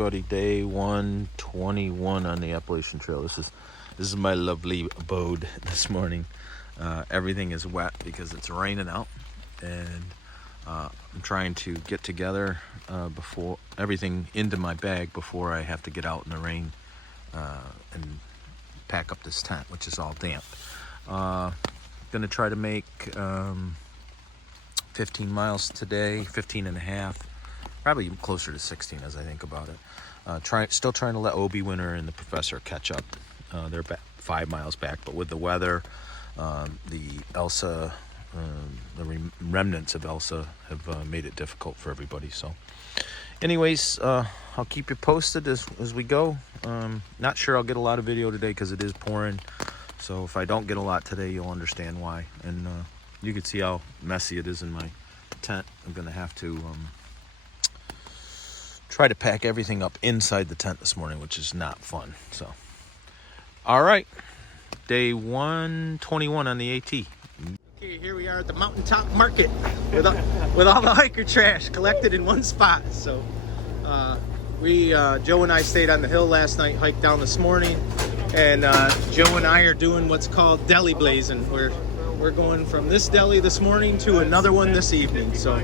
everybody. Day 121 on the Appalachian Trail. This is my lovely abode this morning. Everything is wet because it's raining out, and I'm trying to get together before everything into my bag before I have to get out in the rain and pack up this tent, which is all damp. Gonna try to make 15 miles today, 15 and a half, probably closer to 16 as I think about it. Still trying to let Obi, Winter, and the professor catch up. They're back 5 miles back, but with the weather, the Elsa, the remnants of Elsa have made it difficult for everybody. So anyways, I'll keep you posted as we go. Not sure I'll get a lot of video today because it is pouring. So if I don't get a lot today, you'll understand why. And you can see how messy it is in my tent. I'm gonna have to try to pack everything up inside the tent this morning, which is not fun. So, all right, day 121 on the AT. Okay, here we are at the mountaintop market with all the hiker trash collected in one spot. So Joe and I stayed on the hill last night, hiked down this morning, and Joe and I are doing what's called Deli blazing. We're going from this deli this morning to another one this evening. So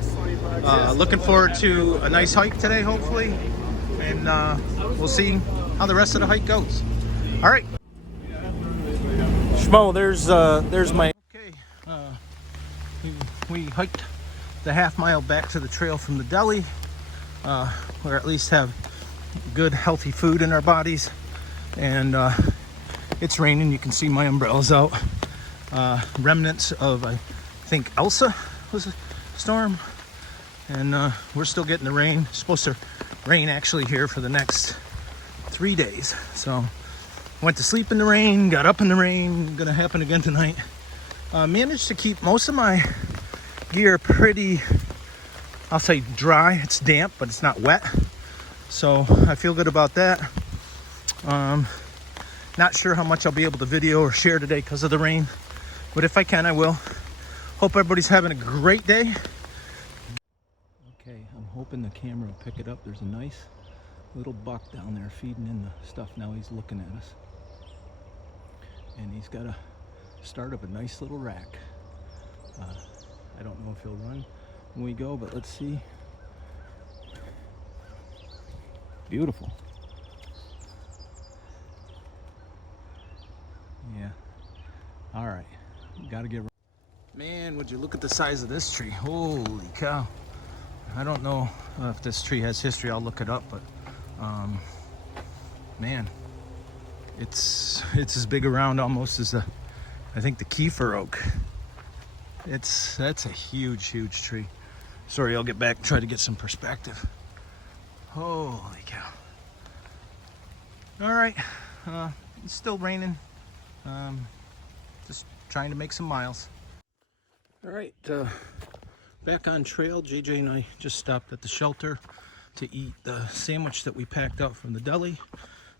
looking forward to a nice hike today, hopefully, and we'll see how the rest of the hike goes. All right, Schmo, there's my. Okay, we hiked the half-mile back to the trail from the deli, or at least have good healthy food in our bodies, and it's raining. You can see my umbrella's out. Remnants of, I think, Elsa was a storm, and we're still getting the rain. It's supposed to rain actually here for the next 3 days. So went to sleep in the rain, got up in the rain. Gonna happen again tonight. Managed to keep most of my gear pretty, I'll say, dry. It's damp, but it's not wet, so I feel good about that. Not sure how much I'll be able to video or share today because of the rain, but if I can, I will. Hope everybody's having a great day. Okay, I'm hoping the camera will pick it up. There's a nice little buck down there feeding in the stuff. Now he's looking at us, and he's got a start of a nice little rack. I don't know if he'll run when we go, but let's see. Beautiful. Yeah. All right. Gotta get. Man, would you look at the size of this tree? Holy cow. I don't know if this tree has history. I'll look it up, but man, it's as big around almost as I think the Kiefer oak. That's a huge tree. Sorry, I'll get back and try to get some perspective. Holy cow. All right, it's still raining. Just trying to make some miles. All right, back on trail. JJ and I just stopped at the shelter to eat the sandwich that we packed out from the deli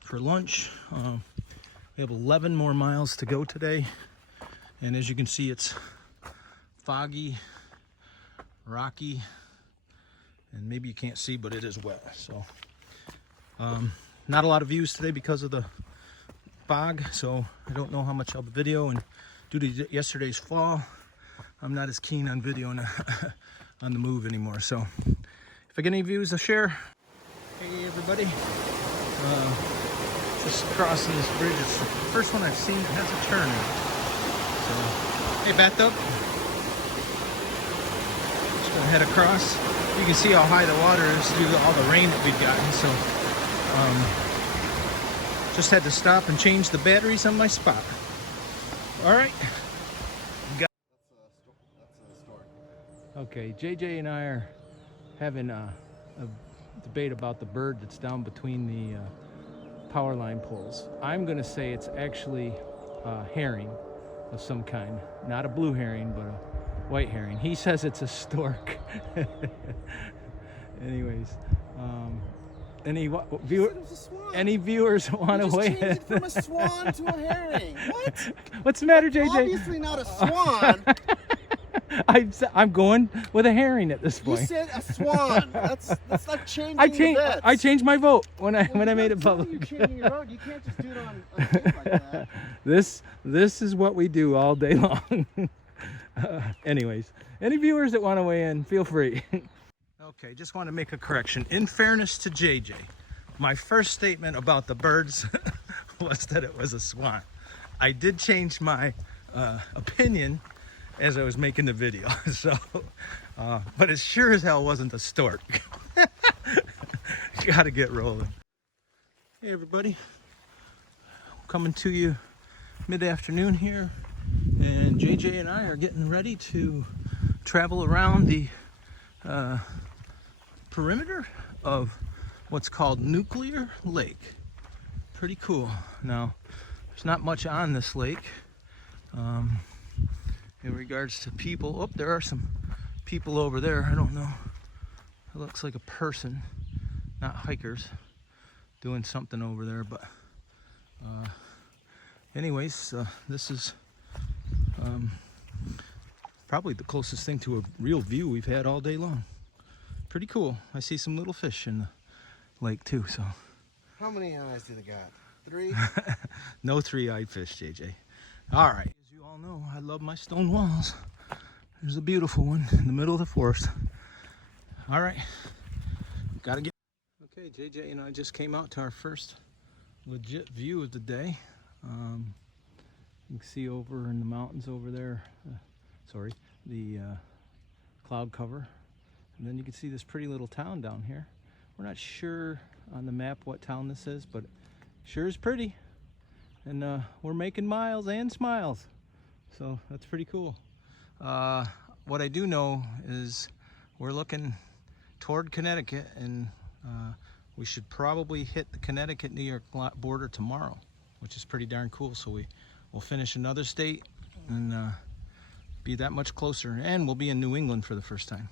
for lunch. We have 11 more miles to go today, and as you can see, it's foggy, rocky, and maybe you can't see, but it is wet. So not a lot of views today because of the fog, so I don't know how much I'll video, and due to yesterday's fall, I'm not as keen on videoing on the move anymore. So if I get any views, I'll share. Hey everybody, just crossing this bridge. It's the first one I've seen that has a turn. So hey Bathtub, just gonna head across. You can see how high the water is due to all the rain that we've gotten. So just had to stop and change the batteries on my spot. All right. Okay, JJ and I are having a debate about the bird that's down between the power line poles. I'm gonna say it's actually a herring of some kind. Not a blue herring, but a white herring. He says it's a stork. Anyways, any viewers want to weigh in? From a swan to a herring. What? What's the matter, JJ? Obviously not a swan. I'm going with a herring at this You point. said a swan. That's not changing your bets. I changed my vote when I made it You're public. changing your vote. You can't just do it on tape like that. This is what we do all day long. Anyways, any viewers that want to weigh in, feel free. Okay, just want to make a correction. In fairness to JJ, my first statement about the birds was that it was a swan. I did change my opinion as I was making the video. So, but it sure as hell wasn't a stork. You gotta get rolling. Hey everybody, coming to you mid-afternoon here, and JJ and I are getting ready to travel around the perimeter of what's called Nuclear Lake. Pretty cool. Now, there's not much on this lake in regards to people. Oh, there are some people over there. I don't know. It looks like a person, not hikers, doing something over there. But anyways, this is probably the closest thing to a real view we've had all day long. Pretty cool. I see some little fish in the lake too. So. How many eyes do they got? 3? No three-eyed fish, JJ. All right. As you all know, I love my stone walls. There's a beautiful one in the middle of the forest. All right. Gotta get. Okay, JJ and I just came out to our first legit view of the day. You can see over in the mountains over there, the cloud cover. And then you can see this pretty little town down here. We're not sure on the map what town this is, but it sure is pretty. And we're making miles and smiles. So that's pretty cool. What I do know is we're looking toward Connecticut, and we should probably hit the Connecticut-New York border tomorrow, which is pretty darn cool. So we'll finish another state and be that much closer, and we'll be in New England for the first time.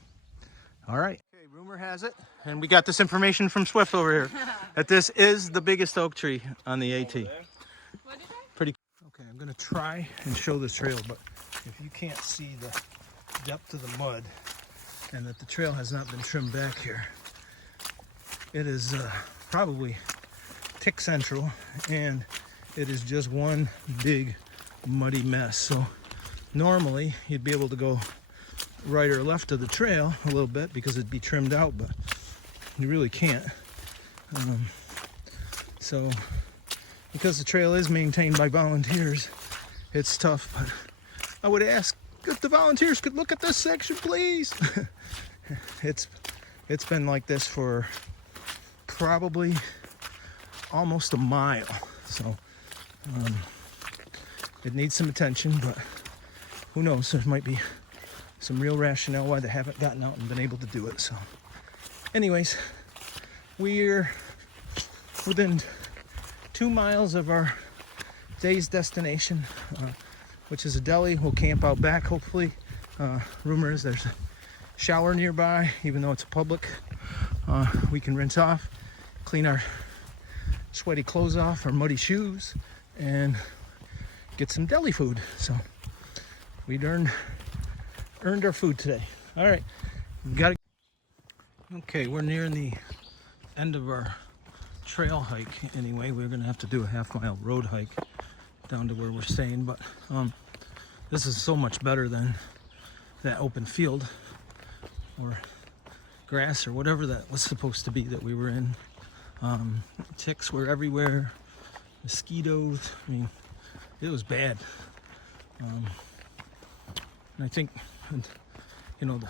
All right. Okay, rumor has it, and we got this information from Swift over here, that this is the biggest oak tree on the AT. Pretty. Okay, I'm gonna try and show this trail, but if you can't see the depth of the mud and that the trail has not been trimmed back here, it is probably tick central, and it is just one big muddy mess. So normally you'd be able to go right or left of the trail a little bit because it'd be trimmed out, but you really can't. So because the trail is maintained by volunteers, it's tough, but I would ask if the volunteers could look at this section, please. It's been like this for probably almost a mile, so it needs some attention, but who knows, there might be some real rationale why they haven't gotten out and been able to do it. So anyways, we're within 2 miles of our day's destination, which is a deli. We'll camp out back, hopefully. Rumor is there's a shower nearby, even though it's a public. We can rinse off, clean our sweaty clothes off, our muddy shoes, and get some deli food. So we'd earned our food today. All right, okay, we're nearing the end of our trail hike anyway. We're gonna have to do a half-mile road hike down to where we're staying, but this is so much better than that open field or grass or whatever that was supposed to be that we were in. Ticks were everywhere, mosquitoes. I mean, it was bad. And I think, you know,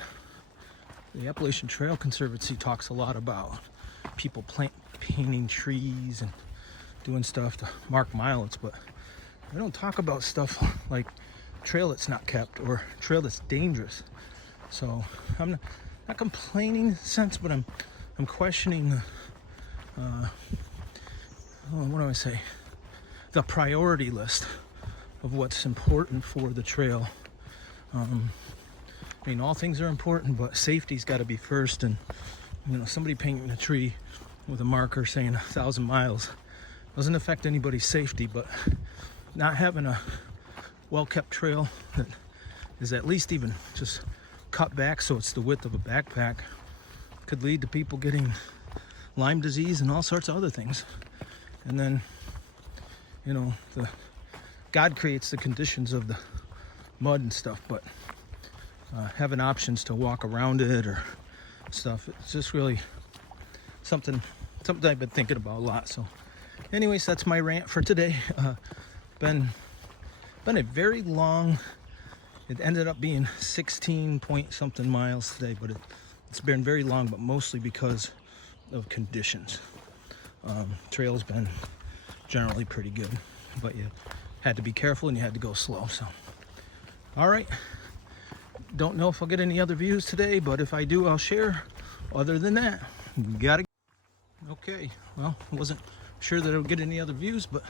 the Appalachian Trail Conservancy talks a lot about people painting trees and doing stuff to mark mileage, but we don't talk about stuff like trail that's not kept or trail that's dangerous. So I'm not complaining in a sense, but I'm questioning the what do I say? The priority list of what's important for the trail. I mean, all things are important, but safety's got to be first. And you know, somebody painting a tree with a marker saying 1,000 miles doesn't affect anybody's safety, but not having a well-kept trail that is at least even just cut back so it's the width of a backpack. Could lead to people getting Lyme disease and all sorts of other things. And then, you know, God creates the conditions of the mud and stuff, but having options to walk around it or stuff, it's just really something I've been thinking about a lot. So anyways, that's my rant for today. Been a very long, it ended up being 16 point something miles today, but it's been very long, but mostly because of conditions. Trail's been generally pretty good, but you had to be careful and you had to go slow. So all right, don't know if I'll get any other views today, but if I do, I'll share. Other than that, gotta. Okay, well, I wasn't sure that I would get any other views, but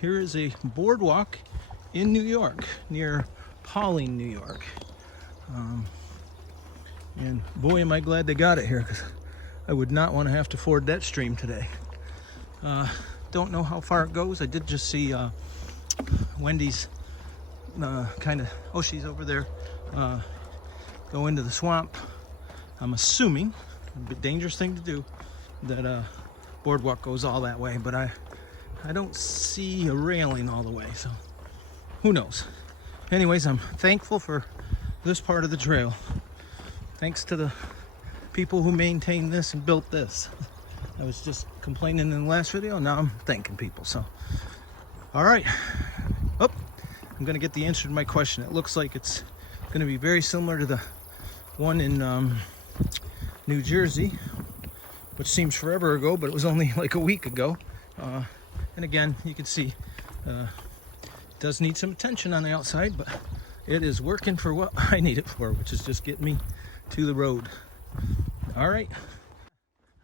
here is a boardwalk in New York, near Pauling, New York. And boy, am I glad they got it here, because I would not want to have to ford that stream today. Don't know how far it goes. I did just see Wendy's kind of, oh, she's over there, go into the swamp. I'm assuming, a dangerous thing to do, that boardwalk goes all that way, but I don't see a railing all the way, so who knows. Anyways, I'm thankful for this part of the trail. Thanks to the people who maintained this and built this. I was just complaining in the last video, now I'm thanking people. So all right, oh, I'm gonna get the answer to my question. It looks like it's gonna be very similar to the one in New Jersey, which seems forever ago, but it was only like a week ago. And again, you can see it does need some attention on the outside, but it is working for what I need it for, which is just getting me to the road. All right,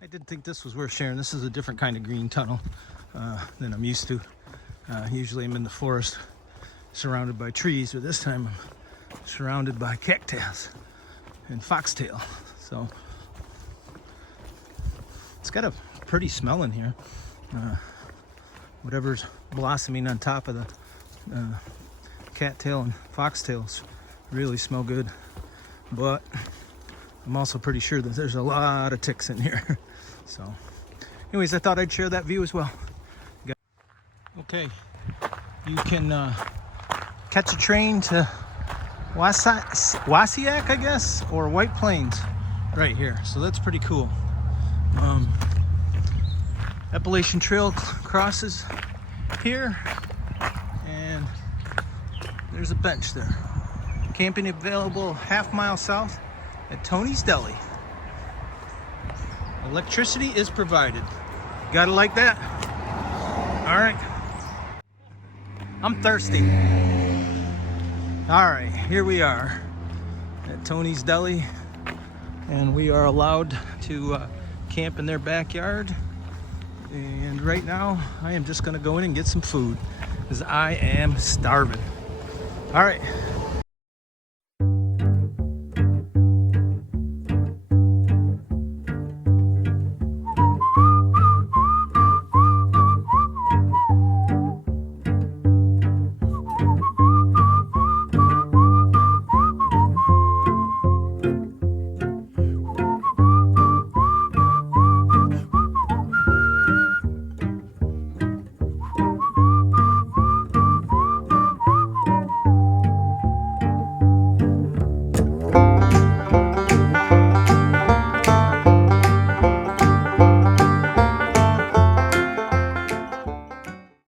I didn't think this was worth sharing. This is a different kind of green tunnel than I'm used to. Usually I'm in the forest surrounded by trees, but this time I'm surrounded by cattails and foxtail. So it's got a pretty smell in here. Whatever's blossoming on top of the cattail and foxtails really smell good. But I'm also pretty sure that there's a lot of ticks in here. So anyways, I thought I'd share that view as well. Okay, you can catch a train to Wassiack, I guess, or White Plains right here. So that's pretty cool. Appalachian Trail crosses here, and there's a bench there. Camping available half-mile south at Tony's Deli. Electricity is provided. Gotta like that. All right. I'm thirsty. All right, here we are at Tony's Deli, and we are allowed to camp in their backyard. And right now, I am just gonna go in and get some food because I am starving. All right.